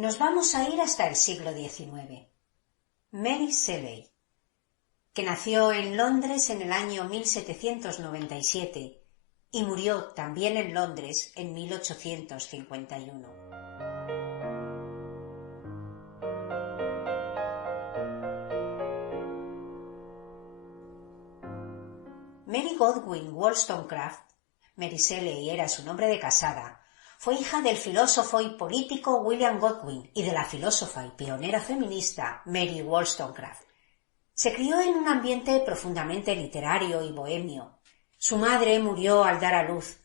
Nos vamos a ir hasta el siglo XIX. Mary Shelley, que nació en Londres en el año 1797 y murió también en Londres en 1851. Mary Godwin Wollstonecraft, Mary Shelley era su nombre de casada, fue hija del filósofo y político William Godwin y de la filósofa y pionera feminista Mary Wollstonecraft. Se crió en un ambiente profundamente literario y bohemio. Su madre murió al dar a luz,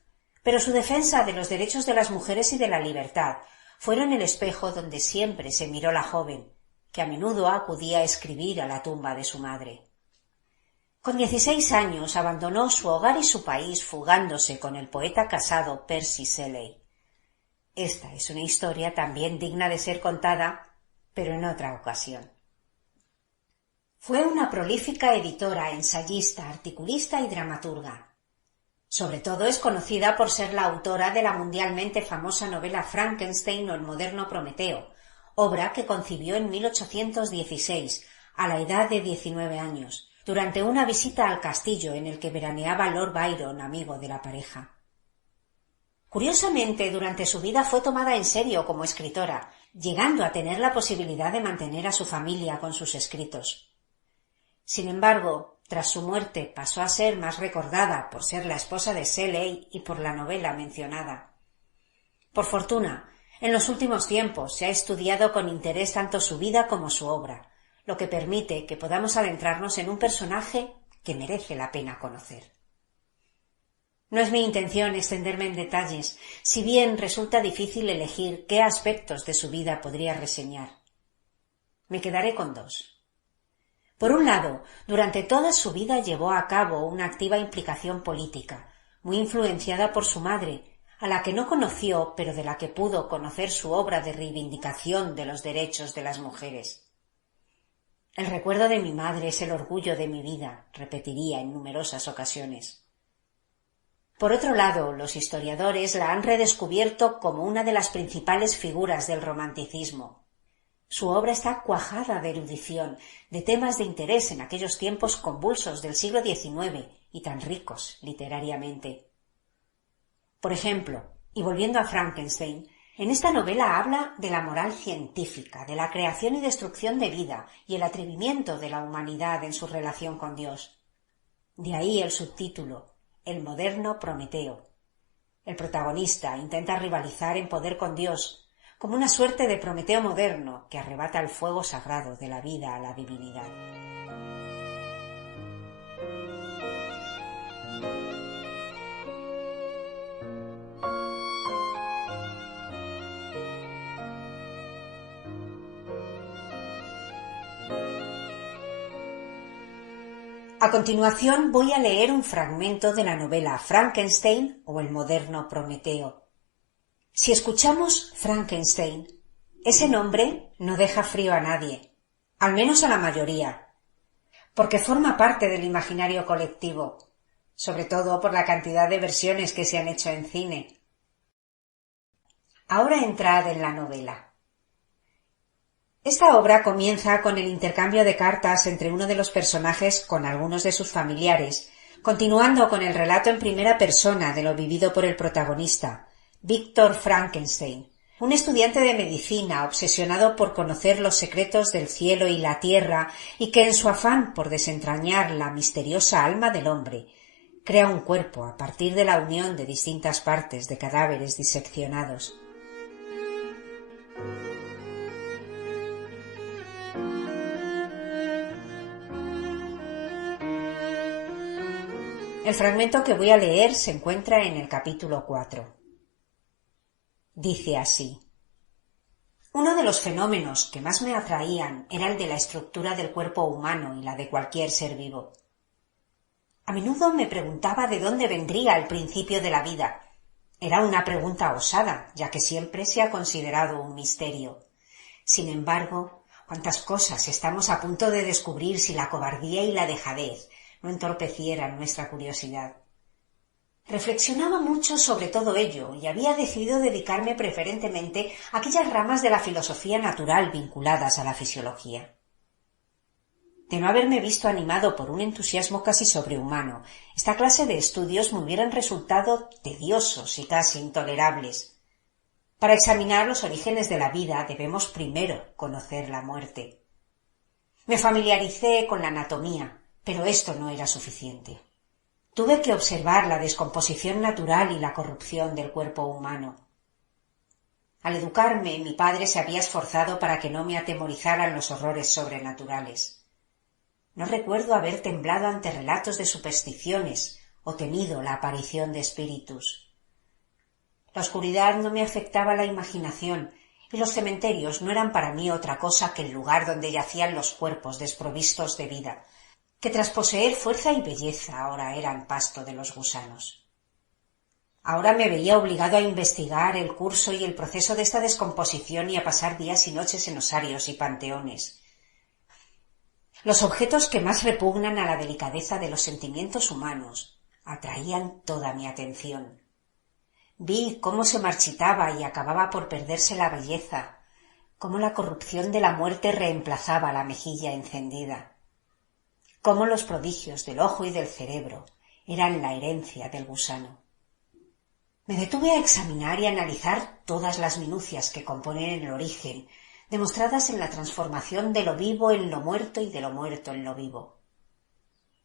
pero su defensa de los derechos de las mujeres y de la libertad fueron el espejo donde siempre se miró la joven, que a menudo acudía a escribir a la tumba de su madre. Con 16 años abandonó su hogar y su país fugándose con el poeta casado Percy Shelley. Esta es una historia también digna de ser contada, pero en otra ocasión. Fue una prolífica editora, ensayista, articulista y dramaturga. Sobre todo es conocida por ser la autora de la mundialmente famosa novela Frankenstein o el moderno Prometeo, obra que concibió en 1816, a la edad de 19 años, durante una visita al castillo en el que veraneaba Lord Byron, amigo de la pareja. Curiosamente, durante su vida fue tomada en serio como escritora, llegando a tener la posibilidad de mantener a su familia con sus escritos. Sin embargo, tras su muerte pasó a ser más recordada por ser la esposa de Shelley y por la novela mencionada. Por fortuna, en los últimos tiempos se ha estudiado con interés tanto su vida como su obra, lo que permite que podamos adentrarnos en un personaje que merece la pena conocer. No es mi intención extenderme en detalles, si bien resulta difícil elegir qué aspectos de su vida podría reseñar. Me quedaré con dos. Por un lado, durante toda su vida llevó a cabo una activa implicación política, muy influenciada por su madre, a la que no conoció, pero de la que pudo conocer su obra de reivindicación de los derechos de las mujeres. El recuerdo de mi madre es el orgullo de mi vida, repetiría en numerosas ocasiones. Por otro lado, los historiadores la han redescubierto como una de las principales figuras del romanticismo. Su obra está cuajada de erudición, de temas de interés en aquellos tiempos convulsos del siglo XIX y tan ricos literariamente. Por ejemplo, y volviendo a Frankenstein, en esta novela habla de la moral científica, de la creación y destrucción de vida y el atrevimiento de la humanidad en su relación con Dios. De ahí el subtítulo, El moderno Prometeo. El protagonista intenta rivalizar en poder con Dios, como una suerte de Prometeo moderno que arrebata el fuego sagrado de la vida a la divinidad. A continuación voy a leer un fragmento de la novela Frankenstein o el moderno Prometeo. Si escuchamos Frankenstein, ese nombre no deja frío a nadie, al menos a la mayoría, porque forma parte del imaginario colectivo, sobre todo por la cantidad de versiones que se han hecho en cine. Ahora entrad en la novela. Esta obra comienza con el intercambio de cartas entre uno de los personajes con algunos de sus familiares, continuando con el relato en primera persona de lo vivido por el protagonista, Victor Frankenstein, un estudiante de medicina obsesionado por conocer los secretos del cielo y la tierra y que en su afán por desentrañar la misteriosa alma del hombre, crea un cuerpo a partir de la unión de distintas partes de cadáveres diseccionados. El fragmento que voy a leer se encuentra en el capítulo 4. Dice así: Uno de los fenómenos que más me atraían era el de la estructura del cuerpo humano y la de cualquier ser vivo. A menudo me preguntaba de dónde vendría el principio de la vida. Era una pregunta osada, ya que siempre se ha considerado un misterio. Sin embargo, cuántas cosas estamos a punto de descubrir si la cobardía y la dejadez no entorpecieran nuestra curiosidad. Reflexionaba mucho sobre todo ello y había decidido dedicarme preferentemente a aquellas ramas de la filosofía natural vinculadas a la fisiología. De no haberme visto animado por un entusiasmo casi sobrehumano, esta clase de estudios me hubieran resultado tediosos y casi intolerables. Para examinar los orígenes de la vida debemos primero conocer la muerte. Me familiaricé con la anatomía, pero esto no era suficiente. Tuve que observar la descomposición natural y la corrupción del cuerpo humano. Al educarme, mi padre se había esforzado para que no me atemorizaran los horrores sobrenaturales. No recuerdo haber temblado ante relatos de supersticiones o temido la aparición de espíritus. La oscuridad no me afectaba la imaginación y los cementerios no eran para mí otra cosa que el lugar donde yacían los cuerpos desprovistos de vida, que tras poseer fuerza y belleza ahora eran pasto de los gusanos. Ahora me veía obligado a investigar el curso y el proceso de esta descomposición y a pasar días y noches en osarios y panteones. Los objetos que más repugnan a la delicadeza de los sentimientos humanos atraían toda mi atención. Vi cómo se marchitaba y acababa por perderse la belleza, cómo la corrupción de la muerte reemplazaba la mejilla encendida, cómo los prodigios del ojo y del cerebro eran la herencia del gusano. Me detuve a examinar y analizar todas las minucias que componen el origen, demostradas en la transformación de lo vivo en lo muerto y de lo muerto en lo vivo.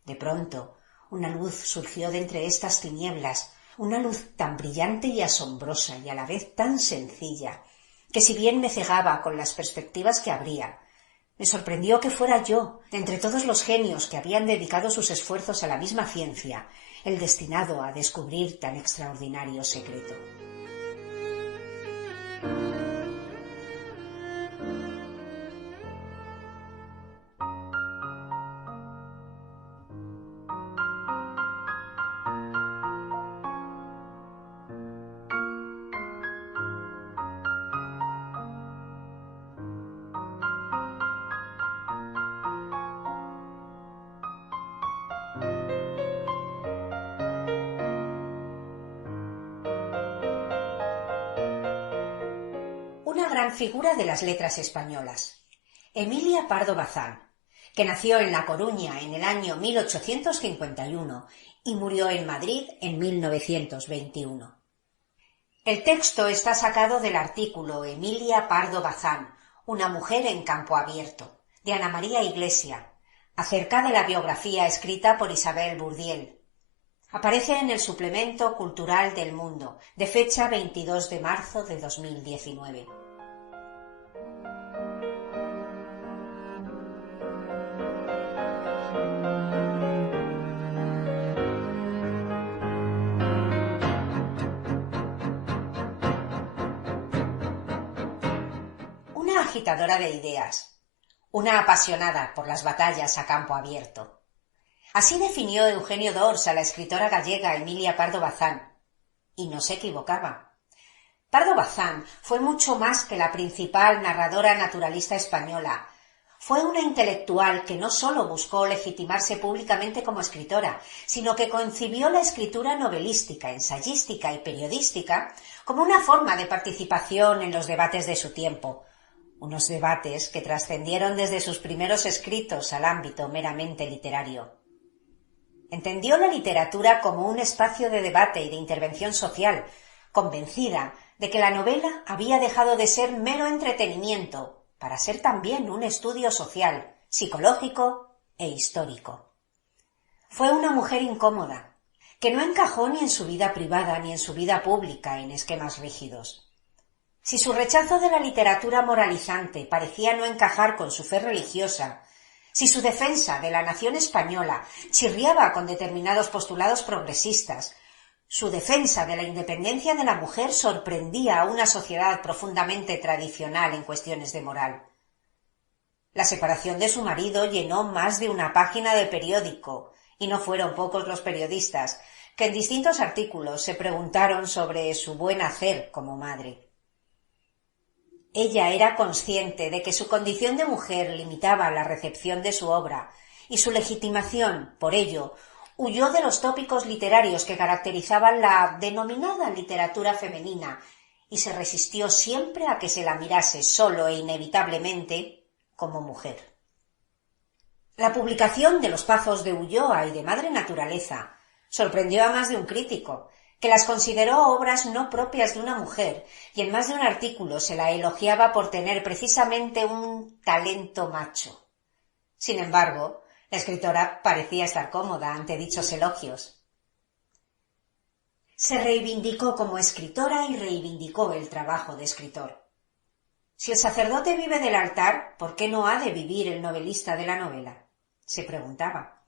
De pronto, una luz surgió de entre estas tinieblas, una luz tan brillante y asombrosa y a la vez tan sencilla, que si bien me cegaba con las perspectivas que abría, me sorprendió que fuera yo, de entre todos los genios que habían dedicado sus esfuerzos a la misma ciencia, el destinado a descubrir tan extraordinario secreto. Una gran figura de las letras españolas, Emilia Pardo Bazán, que nació en La Coruña en el año 1851 y murió en Madrid en 1921. El texto está sacado del artículo Emilia Pardo Bazán, una mujer en campo abierto, de Ana María Iglesia, acerca de la biografía escrita por Isabel Bourdiel. Aparece en el Suplemento Cultural del Mundo, de fecha 22 de marzo de 2019. Una agitadora de ideas, una apasionada por las batallas a campo abierto. Así definió Eugenio d'Ors a la escritora gallega Emilia Pardo Bazán, y no se equivocaba. Pardo Bazán fue mucho más que la principal narradora naturalista española. Fue una intelectual que no sólo buscó legitimarse públicamente como escritora, sino que concibió la escritura novelística, ensayística y periodística como una forma de participación en los debates de su tiempo, unos debates que trascendieron desde sus primeros escritos al ámbito meramente literario. Entendió la literatura como un espacio de debate y de intervención social, convencida de que la novela había dejado de ser mero entretenimiento para ser también un estudio social, psicológico e histórico. Fue una mujer incómoda, que no encajó ni en su vida privada ni en su vida pública en esquemas rígidos. Si su rechazo de la literatura moralizante parecía no encajar con su fe religiosa, si su defensa de la nación española chirriaba con determinados postulados progresistas, su defensa de la independencia de la mujer sorprendía a una sociedad profundamente tradicional en cuestiones de moral. La separación de su marido llenó más de una página de periódico, y no fueron pocos los periodistas que en distintos artículos se preguntaron sobre su buen hacer como madre. Ella era consciente de que su condición de mujer limitaba la recepción de su obra y su legitimación, por ello, huyó de los tópicos literarios que caracterizaban la denominada literatura femenina y se resistió siempre a que se la mirase solo e inevitablemente como mujer. La publicación de Los Pazos de Ulloa y de Madre Naturaleza sorprendió a más de un crítico, que las consideró obras no propias de una mujer, y en más de un artículo se la elogiaba por tener precisamente un talento macho. Sin embargo, la escritora parecía estar cómoda ante dichos elogios. Se reivindicó como escritora y reivindicó el trabajo de escritor. Si el sacerdote vive del altar, ¿por qué no ha de vivir el novelista de la novela?, se preguntaba,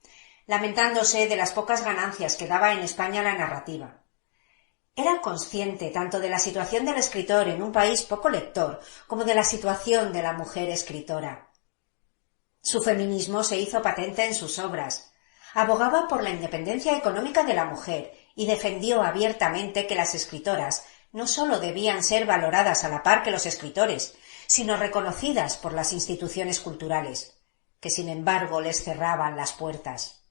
lamentándose de las pocas ganancias que daba en España la narrativa. Era consciente tanto de la situación del escritor en un país poco lector como de la situación de la mujer escritora. Su feminismo se hizo patente en sus obras. Abogaba por la independencia económica de la mujer y defendió abiertamente que las escritoras no sólo debían ser valoradas a la par que los escritores, sino reconocidas por las instituciones culturales, que sin embargo les cerraban las puertas.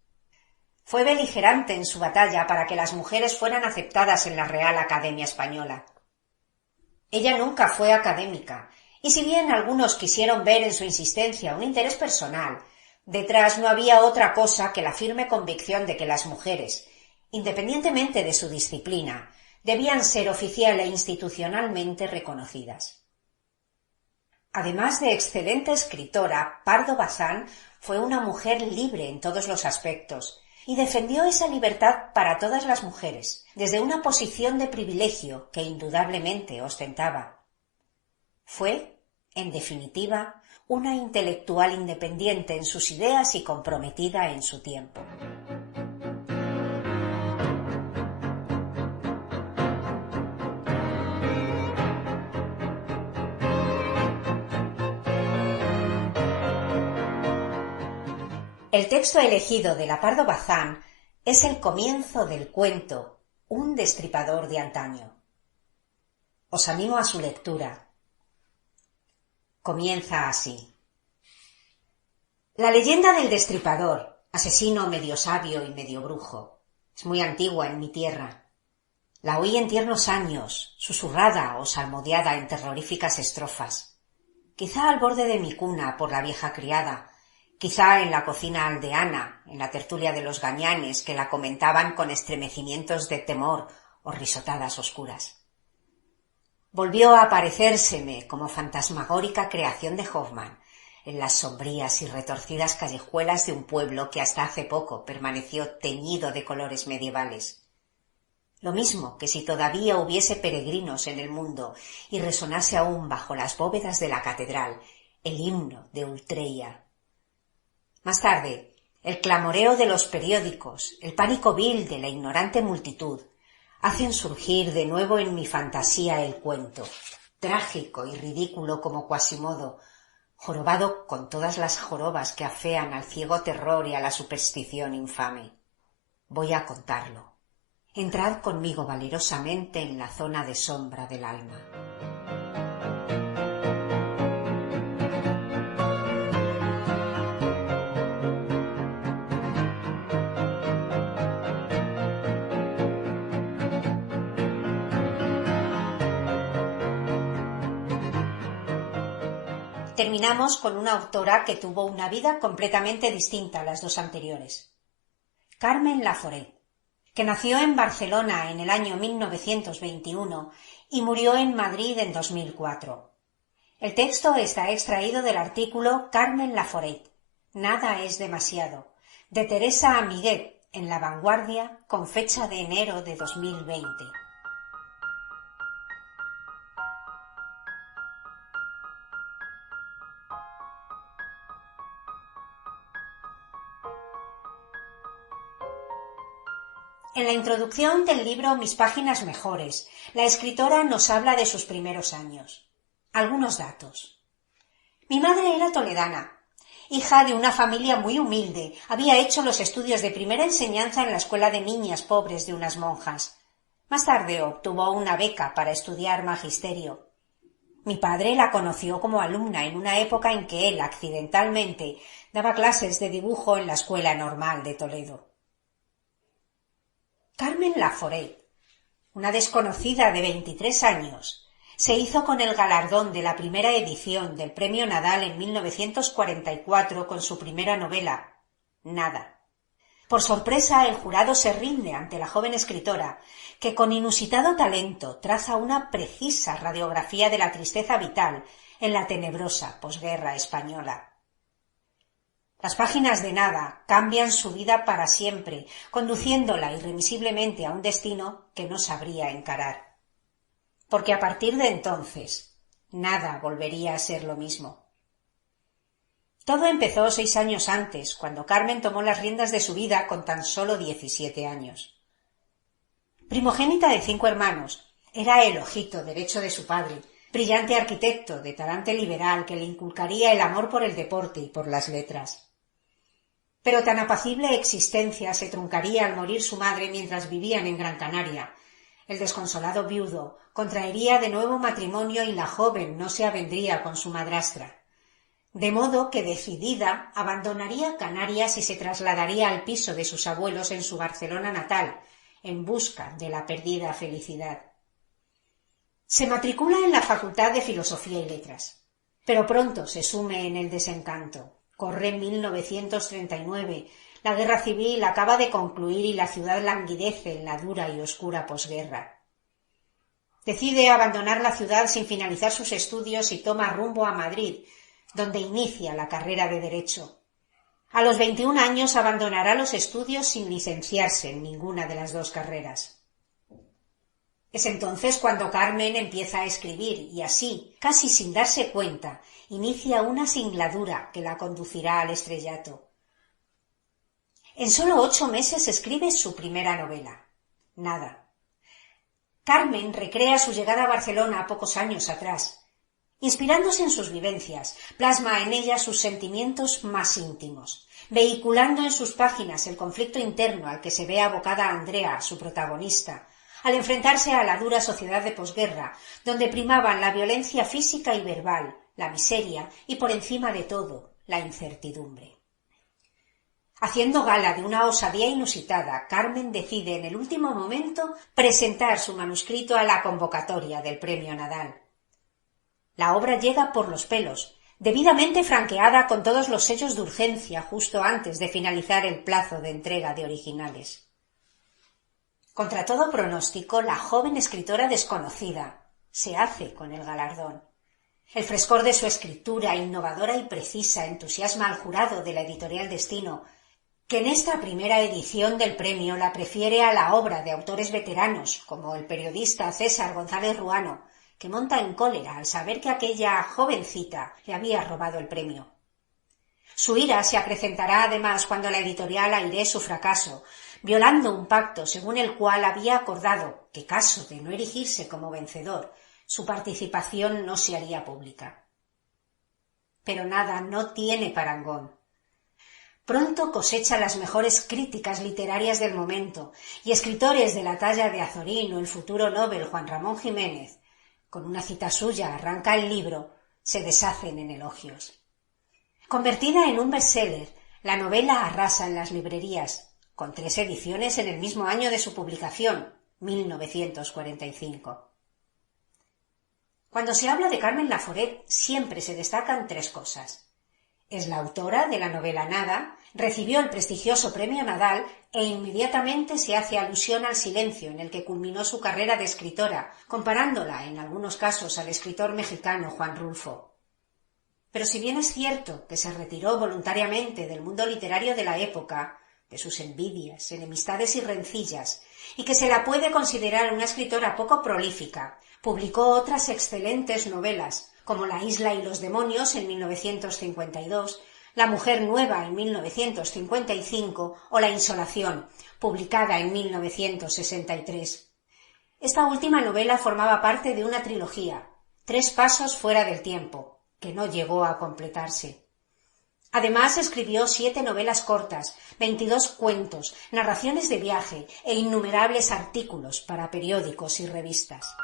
Fue beligerante en su batalla para que las mujeres fueran aceptadas en la Real Academia Española. Ella nunca fue académica, y si bien algunos quisieron ver en su insistencia un interés personal, detrás no había otra cosa que la firme convicción de que las mujeres, independientemente de su disciplina, debían ser oficial e institucionalmente reconocidas. Además de excelente escritora, Pardo Bazán fue una mujer libre en todos los aspectos y defendió esa libertad para todas las mujeres, desde una posición de privilegio que indudablemente ostentaba. Fue, en definitiva, una intelectual independiente en sus ideas y comprometida en su tiempo. El texto elegido de la Pardo Bazán es el comienzo del cuento Un destripador de antaño. Os animo a su lectura. Comienza así. La leyenda del destripador, asesino medio sabio y medio brujo, es muy antigua en mi tierra. La oí en tiernos años, susurrada o salmodiada en terroríficas estrofas, quizá al borde de mi cuna por la vieja criada, quizá en la cocina aldeana, en la tertulia de los gañanes que la comentaban con estremecimientos de temor o risotadas oscuras. Volvió a aparecérseme como fantasmagórica creación de Hoffmann en las sombrías y retorcidas callejuelas de un pueblo que hasta hace poco permaneció teñido de colores medievales. Lo mismo que si todavía hubiese peregrinos en el mundo y resonase aún bajo las bóvedas de la catedral el himno de Ultreya. Más tarde, el clamoreo de los periódicos, el pánico vil de la ignorante multitud, hacen surgir de nuevo en mi fantasía el cuento, trágico y ridículo como Quasimodo, jorobado con todas las jorobas que afean al ciego terror y a la superstición infame. Voy a contarlo. Entrad conmigo valerosamente en la zona de sombra del alma. Terminamos con una autora que tuvo una vida completamente distinta a las dos anteriores. Carmen Laforet, que nació en Barcelona en el año 1921 y murió en Madrid en 2004. El texto está extraído del artículo Carmen Laforet, Nada es demasiado, de Teresa Amiguet, en La Vanguardia, con fecha de enero de 2020. En la introducción del libro Mis páginas mejores, la escritora nos habla de sus primeros años. Algunos datos. Mi madre era toledana, hija de una familia muy humilde. Había hecho los estudios de primera enseñanza en la escuela de niñas pobres de unas monjas. Más tarde obtuvo una beca para estudiar magisterio. Mi padre la conoció como alumna en una época en que él, accidentalmente, daba clases de dibujo en la Escuela Normal de Toledo. Carmen Laforet, una desconocida de 23 años, se hizo con el galardón de la primera edición del Premio Nadal en 1944 con su primera novela, Nada. Por sorpresa, el jurado se rinde ante la joven escritora, que con inusitado talento traza una precisa radiografía de la tristeza vital en la tenebrosa posguerra española. Las páginas de Nada cambian su vida para siempre, conduciéndola irremisiblemente a un destino que no sabría encarar. Porque a partir de entonces, nada volvería a ser lo mismo. Todo empezó 6 años antes, cuando Carmen tomó las riendas de su vida con tan solo 17 años. Primogénita de 5 hermanos, era el ojito derecho de su padre, brillante arquitecto de talante liberal que le inculcaría el amor por el deporte y por las letras. Pero tan apacible existencia se truncaría al morir su madre mientras vivían en Gran Canaria. El desconsolado viudo contraería de nuevo matrimonio y la joven no se avendría con su madrastra. De modo que, decidida, abandonaría Canarias y se trasladaría al piso de sus abuelos en su Barcelona natal, en busca de la perdida felicidad. Se matricula en la Facultad de Filosofía y Letras, pero pronto se sume en el desencanto. Corre 1939, la guerra civil acaba de concluir y la ciudad languidece en la dura y oscura posguerra. Decide abandonar la ciudad sin finalizar sus estudios y toma rumbo a Madrid, donde inicia la carrera de Derecho. A los 21 años abandonará los estudios sin licenciarse en ninguna de las dos carreras. Es entonces cuando Carmen empieza a escribir y así, casi sin darse cuenta, inicia una singladura que la conducirá al estrellato. En solo 8 meses escribe su primera novela, Nada. Carmen recrea su llegada a Barcelona pocos años atrás. Inspirándose en sus vivencias, plasma en ellas sus sentimientos más íntimos, vehiculando en sus páginas el conflicto interno al que se ve abocada Andrea, su protagonista, al enfrentarse a la dura sociedad de posguerra, donde primaban la violencia física y verbal, la miseria y, por encima de todo, la incertidumbre. Haciendo gala de una osadía inusitada, Carmen decide en el último momento presentar su manuscrito a la convocatoria del Premio Nadal. La obra llega por los pelos, debidamente franqueada con todos los sellos de urgencia justo antes de finalizar el plazo de entrega de originales. Contra todo pronóstico, la joven escritora desconocida se hace con el galardón. El frescor de su escritura, innovadora y precisa, entusiasma al jurado de la editorial Destino, que en esta primera edición del premio la prefiere a la obra de autores veteranos, como el periodista César González Ruano, que monta en cólera al saber que aquella jovencita le había robado el premio. Su ira se acrecentará además cuando la editorial airee su fracaso, violando un pacto según el cual había acordado que, caso de no erigirse como vencedor, su participación no se haría pública. Pero Nada no tiene parangón. Pronto cosecha las mejores críticas literarias del momento y escritores de la talla de Azorín o el futuro Nobel Juan Ramón Jiménez, con una cita suya arranca el libro, se deshacen en elogios. Convertida en un bestseller, la novela arrasa en las librerías, con 3 ediciones en el mismo año de su publicación, 1945. Cuando se habla de Carmen Laforet, siempre se destacan 3 cosas. Es la autora de la novela Nada, recibió el prestigioso Premio Nadal e inmediatamente se hace alusión al silencio en el que culminó su carrera de escritora, comparándola en algunos casos al escritor mexicano Juan Rulfo. Pero si bien es cierto que se retiró voluntariamente del mundo literario de la época, de sus envidias, enemistades y rencillas, y que se la puede considerar una escritora poco prolífica, publicó otras excelentes novelas, como La isla y los demonios en 1952, La mujer nueva en 1955 o La insolación, publicada en 1963. Esta última novela formaba parte de una trilogía, 3 pasos fuera del tiempo, que no llegó a completarse. Además escribió 7 novelas cortas, 22 cuentos, narraciones de viaje e innumerables artículos para periódicos y revistas.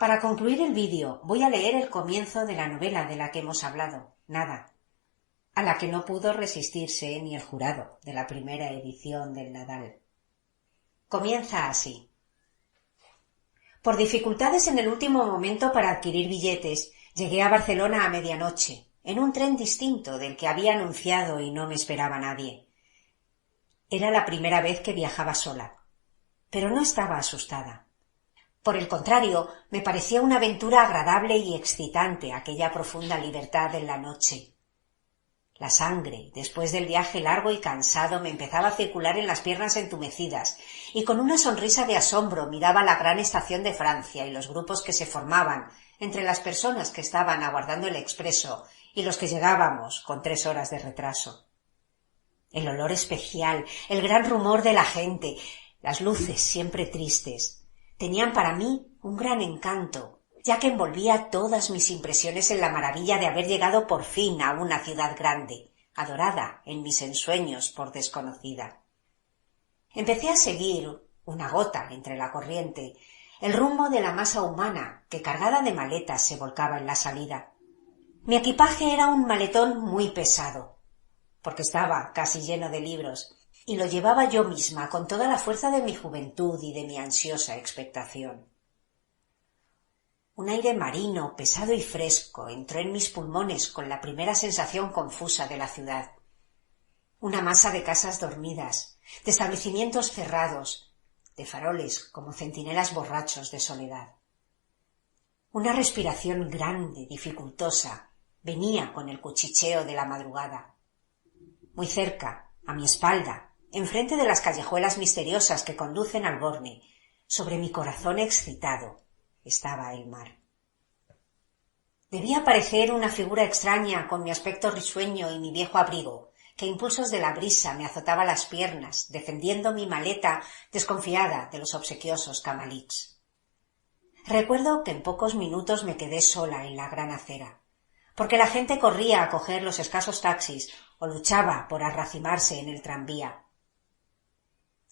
Para concluir el vídeo voy a leer el comienzo de la novela de la que hemos hablado, Nada, a la que no pudo resistirse ni el jurado de la primera edición del Nadal. Comienza así. Por dificultades en el último momento para adquirir billetes, llegué a Barcelona a medianoche, en un tren distinto del que había anunciado y no me esperaba nadie. Era la primera vez que viajaba sola, pero no estaba asustada. Por el contrario, me parecía una aventura agradable y excitante aquella profunda libertad en la noche. La sangre, después del viaje largo y cansado, me empezaba a circular en las piernas entumecidas, y con una sonrisa de asombro miraba la gran estación de Francia y los grupos que se formaban entre las personas que estaban aguardando el expreso y los que llegábamos con 3 horas de retraso. El olor especial, el gran rumor de la gente, las luces siempre tristes, tenían para mí un gran encanto, ya que envolvía todas mis impresiones en la maravilla de haber llegado por fin a una ciudad grande, adorada en mis ensueños por desconocida. Empecé a seguir, una gota entre la corriente, el rumbo de la masa humana que cargada de maletas se volcaba en la salida. Mi equipaje era un maletón muy pesado, porque estaba casi lleno de libros, y lo llevaba yo misma con toda la fuerza de mi juventud y de mi ansiosa expectación. Un aire marino, pesado y fresco, entró en mis pulmones con la primera sensación confusa de la ciudad. Una masa de casas dormidas, de establecimientos cerrados, de faroles como centinelas borrachos de soledad. Una respiración grande, dificultosa, venía con el cuchicheo de la madrugada. Muy cerca, a mi espalda, enfrente de las callejuelas misteriosas que conducen al Borne, sobre mi corazón excitado, estaba el mar. Debía parecer una figura extraña con mi aspecto risueño y mi viejo abrigo, que a impulsos de la brisa me azotaba las piernas, defendiendo mi maleta desconfiada de los obsequiosos camalics. Recuerdo que en pocos minutos me quedé sola en la gran acera, porque la gente corría a coger los escasos taxis o luchaba por arracimarse en el tranvía.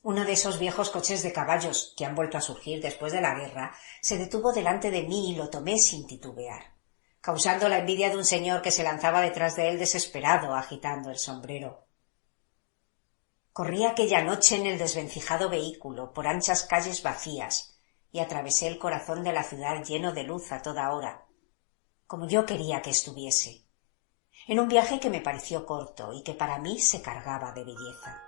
Uno de esos viejos coches de caballos que han vuelto a surgir después de la guerra se detuvo delante de mí y lo tomé sin titubear, causando la envidia de un señor que se lanzaba detrás de él desesperado, agitando el sombrero. Corrí aquella noche en el desvencijado vehículo por anchas calles vacías y atravesé el corazón de la ciudad lleno de luz a toda hora, como yo quería que estuviese, en un viaje que me pareció corto y que para mí se cargaba de belleza.